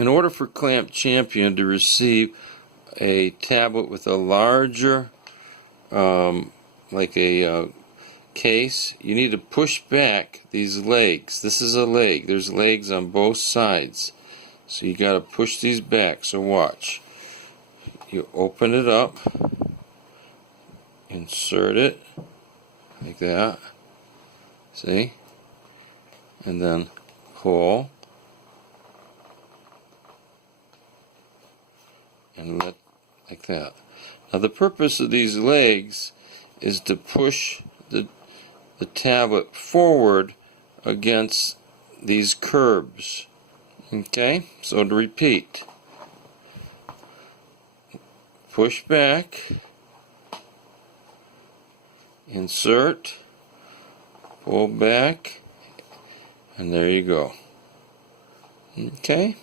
In order for Clamp Champion to receive a tablet with a larger, like a case, you need to push back these legs. This is a leg. There's legs on both sides. So you got to push these back. So watch. You open it up, insert it like that. See? And then pull. And let like that. Now the purpose of these legs is to push the tablet forward against these curbs. Okay? So to repeat. Push back, insert, pull back, and there you go. Okay?